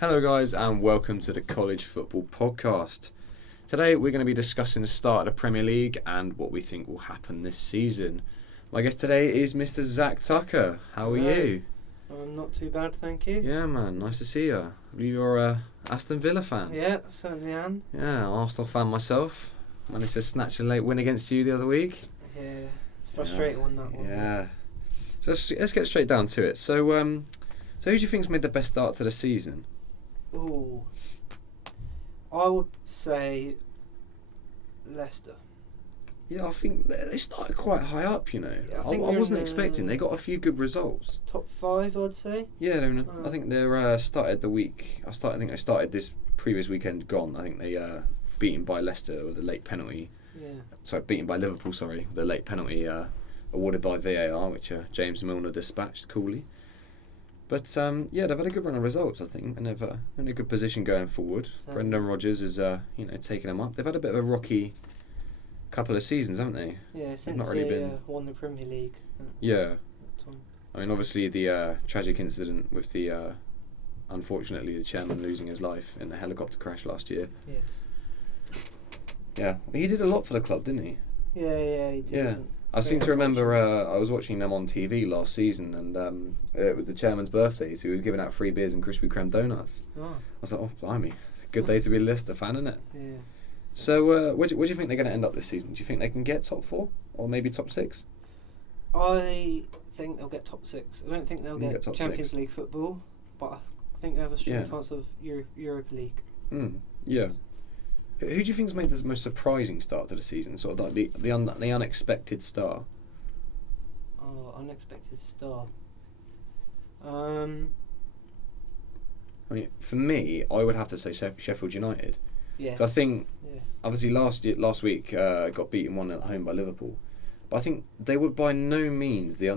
Hello, guys, and welcome to the College Football Podcast. Today, we're going to be discussing the start of the Premier League and what we think will happen this season. My guest today is Mr. Zach Tucker. How are you? I'm not too bad, thank you. Yeah, man, nice to see you. I believe you're a Aston Villa fan. Yeah, certainly am. Yeah, Arsenal fan myself. Managed to snatch a late win against you the other week. Yeah, it's frustrating that one. Yeah. So let's get straight down to it. So who do you think's made the best start to the season? Ooh, I would say Leicester. Yeah, I think they started quite high up, you know. Yeah, I I think wasn't they're in expecting. They got a few good results. Top 5, I'd say. Yeah, I think they started the week. I think they started this previous weekend gone. I think they beaten by Leicester with a late penalty. Yeah. Sorry, beaten by Liverpool. Sorry, the late penalty awarded by VAR, which James Milner dispatched coolly. But yeah, they've had a good run of results, I think, and they've in a good position going forward. So, Brendan Rodgers is taking them up. They've had a bit of a rocky couple of seasons, haven't they? Yeah, since not really they been- won the Premier League. Yeah. That time. I mean, obviously the tragic incident with the unfortunately the chairman losing his life in the helicopter crash last year. Yes. Yeah, he did a lot for the club, didn't he? Yeah, he did. Yeah. I seem to remember I was watching them on TV last season, and it was the chairman's birthday, so he was giving out free beers and Krispy Kreme donuts. Oh, I was like, oh, blimey, good day to be a Leicester fan, isn't it? yeah. So, where do you think they're going to end up this season? Do you think they can get top 4 or maybe top 6? I think they'll get top 6. I don't think they'll Get get top Champions 6. League football, but I think they have a strong Yeah. chance of Europa League. Yeah. Who do you think's made the most surprising start to the season? Sort of like the unexpected star. Oh, unexpected star. I mean, for me, I would have to say Sheffield United. Yes. So I think Yeah. obviously last week got beaten 1 at home by Liverpool, but I think they were by no means the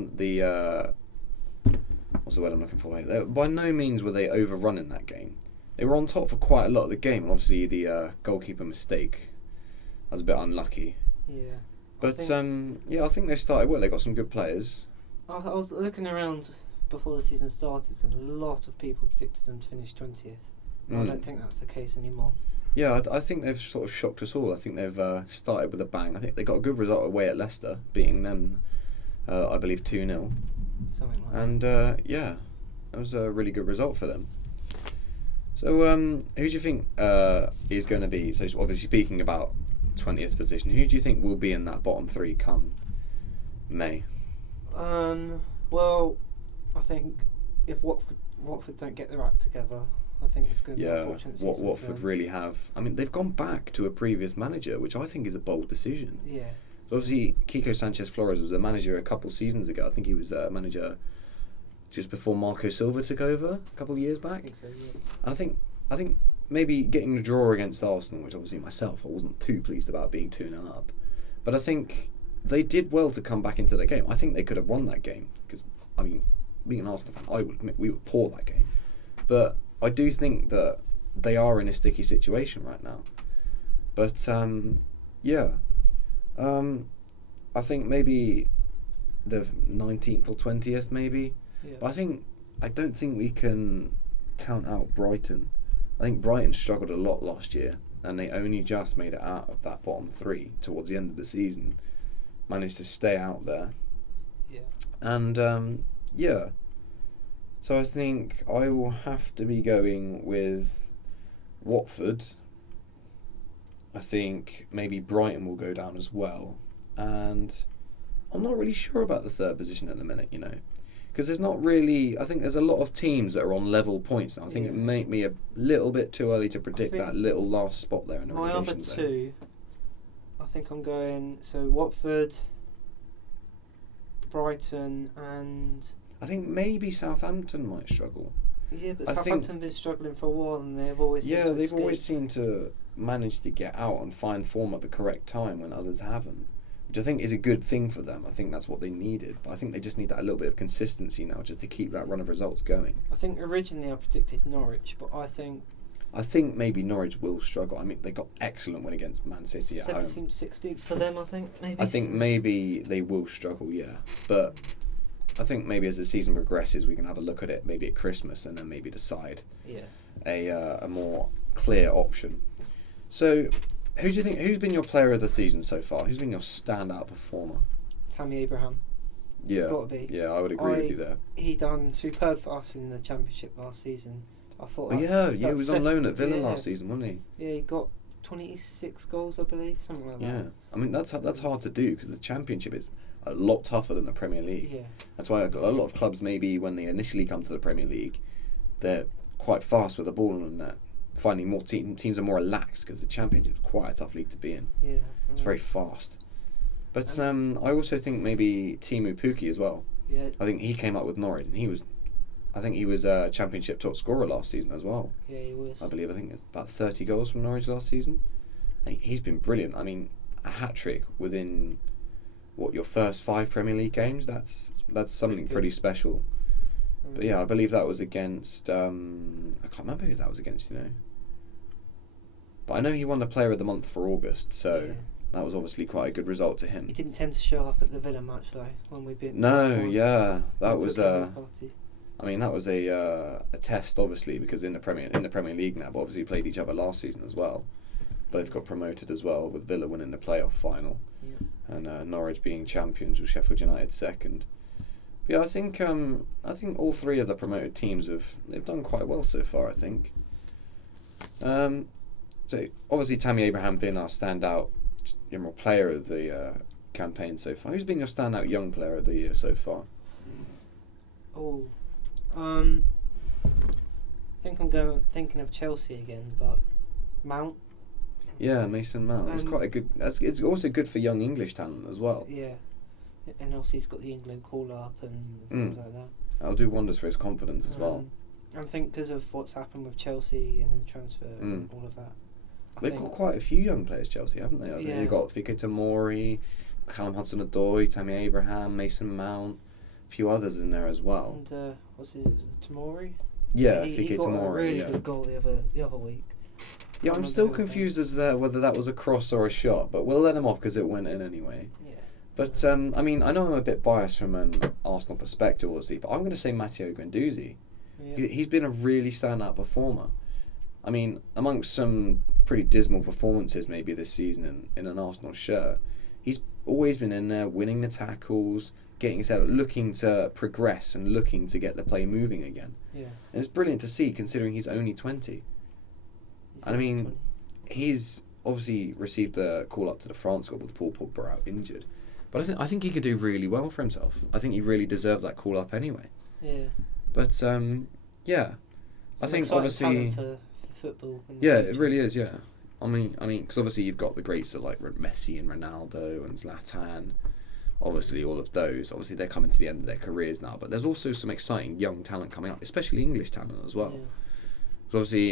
what's the word I'm looking for here? By no means were they overrun in that game. They were on top for quite a lot of the game, and obviously the goalkeeper mistake was a bit unlucky. Yeah. But I think they started well. They got some good players. I was looking around before the season started, and a lot of people predicted them to finish 20th. I don't think that's the case anymore. Yeah, I think they've sort of shocked us all. I think they've started with a bang. I think they got a good result away at Leicester, beating them, I believe, 2-0. Something like that. And yeah, that was a really good result for them. So who do you think is going to be, so obviously speaking about 20th position, who do you think will be in that bottom 3 come May? Well, I think if Watford don't get their act together, I think it's going to be an unfortunate season. Watford really have. I mean, they've gone back to a previous manager, which I think is a bold decision. Yeah. So obviously, Kiko Sanchez Flores was a manager a couple seasons ago. I think he was a manager just before Marco Silva took over a couple of years I back. think so, yeah. And I think maybe getting the draw against Arsenal, which obviously myself I wasn't too pleased about being 2-0 up, but I think they did well to come back into that game. I think they could have won that game because, I mean, being an Arsenal fan, I would admit we were poor that game, but I do think that they are in a sticky situation right now. But yeah, I think maybe the 19th or 20th maybe. Yeah. But I don't think we can count out Brighton. I think Brighton struggled a lot last year, and they only just made it out of that bottom 3 towards the end of the season. Managed to stay out there, Yeah. and yeah. So I think I will have to be going with Watford. I think maybe Brighton will go down as well, and I'm not really sure about the 3rd position at the minute, you know. Because there's not really. I think there's a lot of teams that are on level points now. I think it Yeah. may be a little bit too early to predict think that little last spot there in the My other relegation zone. 2, I think I'm going, so Watford, Brighton, and... I think maybe Southampton might struggle. Yeah, but I think- Southampton have been struggling for a while, and they've always seemed Yeah, to they've escape. always seemed to manage to get out and find form at the correct time when others haven't, which I think is a good thing for them. I think that's what they needed, but I think they just need that a little bit of consistency now just to keep that run of results going. I think originally I predicted Norwich, but I think maybe Norwich will struggle. I mean, they got excellent win against Man City at home. 17th, 16th for them, I think. Maybe. I think maybe they will struggle, yeah. But I think maybe as the season progresses, we can have a look at it maybe at Christmas and then maybe decide. Yeah. a more clear option. So, who do you think? Who's been your player of the season so far? Who's been your standout performer? Tammy Abraham. Yeah, It's got to be. yeah, I would agree with you there. He done superb for us in the Championship last season. I thought. He was on loan at Villa last season, wasn't he? Yeah, he got 26 goals, I believe, something like that. Yeah, I mean that's hard to do because the Championship is a lot tougher than the Premier League. Yeah. That's why a lot of clubs, maybe when they initially come to the Premier League, they're quite fast with the ball and that. Finding more teams are more relaxed because the Championship is quite a tough league to be in. Yeah. It's very fast. But I also think maybe Timu Pukki as well. Yeah. I think he came up with Norwich and he was Championship top scorer last season as well. Yeah, he was. I think it's about 30 goals from Norwich last season. He's been brilliant. I mean, a hat-trick within, your first 5 Premier League games? That's something pretty special. But yeah, I believe that was against, I can't remember who that was against, But I know he won the Player of the Month for August, so that was obviously quite a good result to him. He didn't tend to show up at the Villa match, though, when we beat that was party. I mean, that was a test, obviously, because in the Premier League now, but obviously played each other last season as well. Both got promoted as well, with Villa winning the playoff final, and Norwich being champions, with Sheffield United second. But yeah, I think all 3 of the promoted teams they've done quite well so far. I think. So obviously Tammy Abraham being our standout player of the campaign so far. Who's been your standout young player of the year so far? I think I'm thinking of Chelsea again, but Mount. Yeah, Mason Mount. It's quite a good. It's also good for young English talent as well. Yeah, and also he's got the England call up and things like that. That'll do wonders for his confidence as well. I think because of what's happened with Chelsea and the transfer and all of that. They've got quite a few young players, Chelsea, haven't they? Yeah. They've got Fikayo Tomori, Callum Hudson-Odoi, Tammy Abraham, Mason Mount, a few others in there as well. And was it Tomori? Yeah, he Fikayo got Tomori. a really good goal the other week. Yeah, I'm still confused as whether that was a cross or a shot, but we'll let him off because it went in anyway. Yeah. But I mean, I know I'm a bit biased from an Arsenal perspective, obviously, but I'm going to say Matteo Guendouzi. Yeah. He's been a really standout performer. I mean, amongst some pretty dismal performances maybe this season in an Arsenal shirt, he's always been in there, winning the tackles, getting set up, looking to progress and looking to get the play moving again. Yeah. And it's brilliant to see, considering he's only 20. And I mean, he's obviously received the call up to the France squad with Paul Pogba out injured. But I think he could do really well for himself. I think he really deserved that call up anyway. Yeah. But yeah, I think obviously for football. It really is. Yeah, I mean, because obviously you've got the greats of like Messi and Ronaldo and Zlatan. Obviously, all of those. Obviously, they're coming to the end of their careers now. But there's also some exciting young talent coming up, especially English talent as well. Yeah. Because obviously,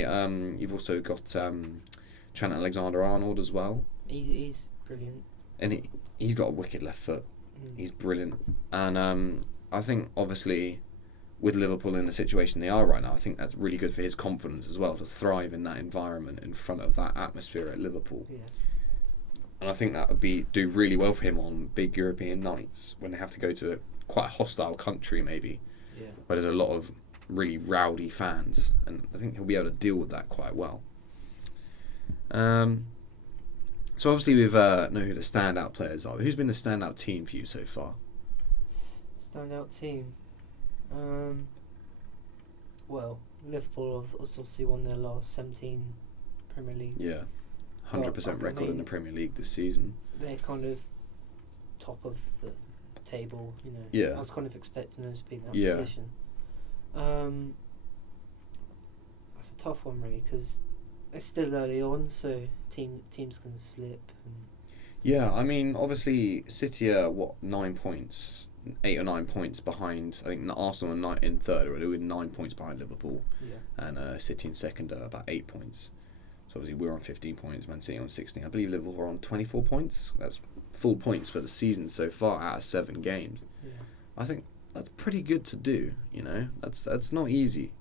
you've also got Trent Alexander-Arnold as well. He's brilliant. And he's got a wicked left foot. He's brilliant. And I think, obviously, with Liverpool in the situation they are right now, I think that's really good for his confidence as well, to thrive in that environment in front of that atmosphere at Liverpool. Yeah. And I think that would do really well for him on big European nights when they have to go to quite a hostile country maybe, where there's a lot of really rowdy fans, and I think he'll be able to deal with that quite well. So obviously we've know who the standout players are. Who's been the standout team for you so far? Standout team. Well, Liverpool have obviously won their last 17 Premier League. Yeah, 100% record in the Premier League this season. They're kind of top of the table, Yeah. I was kind of expecting them to be in that position. That's a tough one, really, because it's still early on, so teams can slip. Yeah, I mean, obviously City are 8 or 9 points behind. I think Arsenal are in third, or they're 9 points behind Liverpool, and City in second are about 8 points. So obviously we're on 15 points, Man City on 16. I believe Liverpool are on 24 points. That's full points for the season so far out of 7 games. Yeah. I think that's pretty good to do. That's not easy.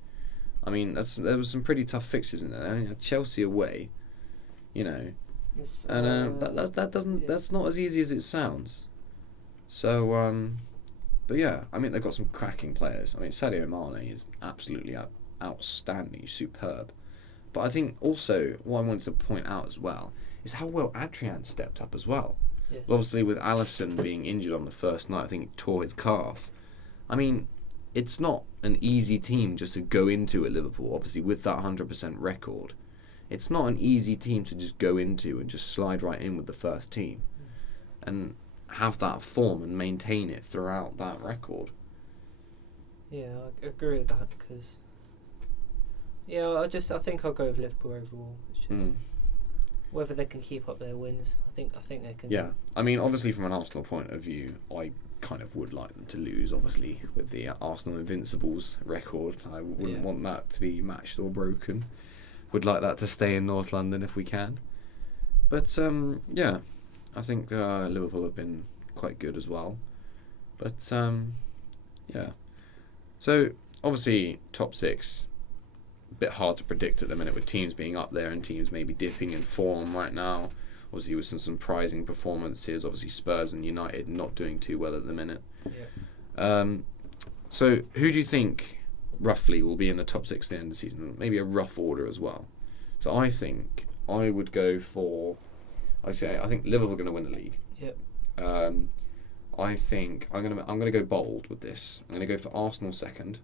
I mean, there was some pretty tough fixtures in there. I mean, Chelsea away, and that's not as easy as it sounds. So, but yeah, I mean, they've got some cracking players. I mean, Sadio Mane is absolutely outstanding. He's superb. But I think also what I wanted to point out as well is how well Adrian stepped up as well. Yes. Obviously, with Alisson being injured on the first night, I think he tore his calf. I mean, it's not an easy team just to go into at Liverpool, obviously, with that 100% record. It's not an easy team to just go into and just slide right in with the first team and have that form and maintain it throughout that record. Yeah, I agree with that because. Yeah, I think I'll go with Liverpool overall. It's just whether they can keep up their wins. I think they can. Yeah, I mean, obviously from an Arsenal point of view, I kind of would like them to lose. Obviously, with the Arsenal Invincibles record, I wouldn't want that to be matched or broken. Would like that to stay in North London if we can. But yeah, I think Liverpool have been quite good as well. But yeah, so obviously top six. Bit hard to predict at the minute with teams being up there and teams maybe dipping in form right now. Obviously with some surprising performances, obviously Spurs and United not doing too well at the minute. Yeah. So who do you think roughly will be in the top six at the end of the season? Maybe a rough order as well. So I think I would go for I think Liverpool are going to win the league. Yep. I think I'm gonna go bold with this. I'm gonna go for Arsenal second.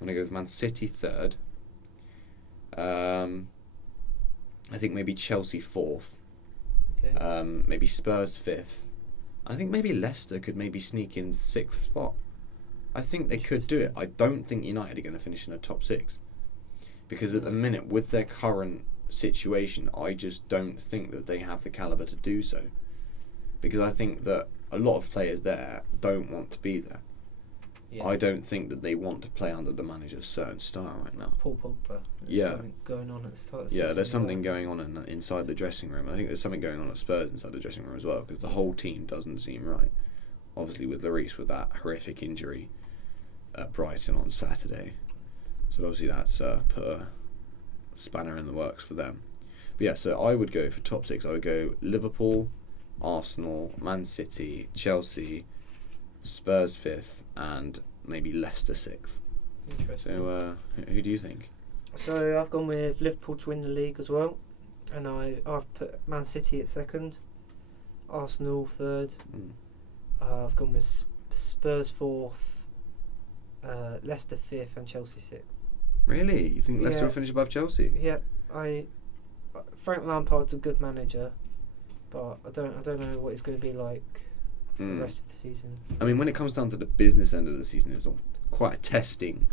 I'm gonna go with Man City third. I think maybe Chelsea fourth. Okay. Maybe Spurs fifth. I think maybe Leicester could maybe sneak in sixth spot. I think they could do it. I don't think United are going to finish in the top six. Because at the minute, with their current situation, I just don't think that they have the calibre to do so. Because I think that a lot of players there don't want to be there. Yeah. I don't think that they want to play under the manager's certain style right now. Paul Pogba. Yeah. Something going on at the start of the Yeah, season. there's something going on inside the dressing room. I think there's something going on at Spurs inside the dressing room as well, because the whole team doesn't seem right. Obviously with Lloris with that horrific injury at Brighton on Saturday. So obviously that's put a spanner in the works for them. But yeah, so I would go for top six. I would go Liverpool, Arsenal, Man City, Chelsea, Spurs fifth, and maybe Leicester sixth. Interesting. So who do you think? So I've gone with Liverpool to win the league as well, and I've put Man City at second, Arsenal third. I've gone with Spurs fourth, Leicester fifth, and Chelsea sixth. Really? You think Leicester Yeah. will finish above Chelsea? Yeah, Frank Lampard's a good manager, but I don't know what he's going to be like for the rest of the season. I mean, when it comes down to the business end of the season, it's quite a testing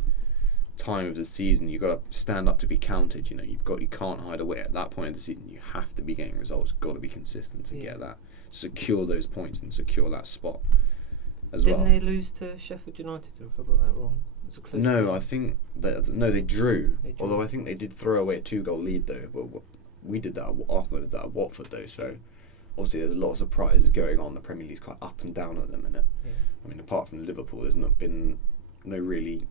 time of the season. You've got to stand up to be counted. You know, you can't hide away at that point of the season. You have to be getting results. Got to be consistent to get that, secure those points and secure that spot as well. Didn't they lose to Sheffield United? Or have I got that wrong? It's a close No, game. I think they drew. Although I think they did throw away a 2-goal lead though. But we did that. Arsenal did that at Watford though. So obviously there's a lot of surprises going on. The Premier League's quite up and down at the minute. Yeah. I mean, apart from Liverpool, there's not been no really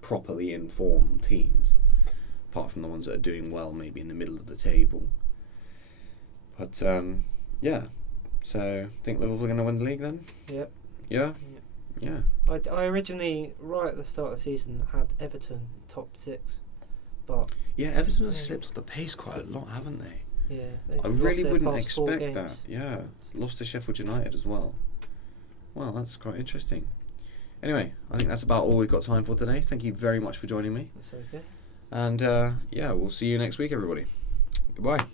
properly informed teams, apart from the ones that are doing well, maybe in the middle of the table. But yeah, so I think Liverpool are going to win the league then. Yep. Yeah. Yeah. I originally, right at the start of the season, had Everton top six, but Yeah, Everton have slipped off the pace quite a lot, haven't they? yeah, I they've really lost their wouldn't past 4 expect that. games. Yeah, lost to Sheffield United as well. Well, that's quite interesting. Anyway, I think that's about all we've got time for today. Thank you very much for joining me. That's okay. And yeah, we'll see you next week, everybody. Goodbye.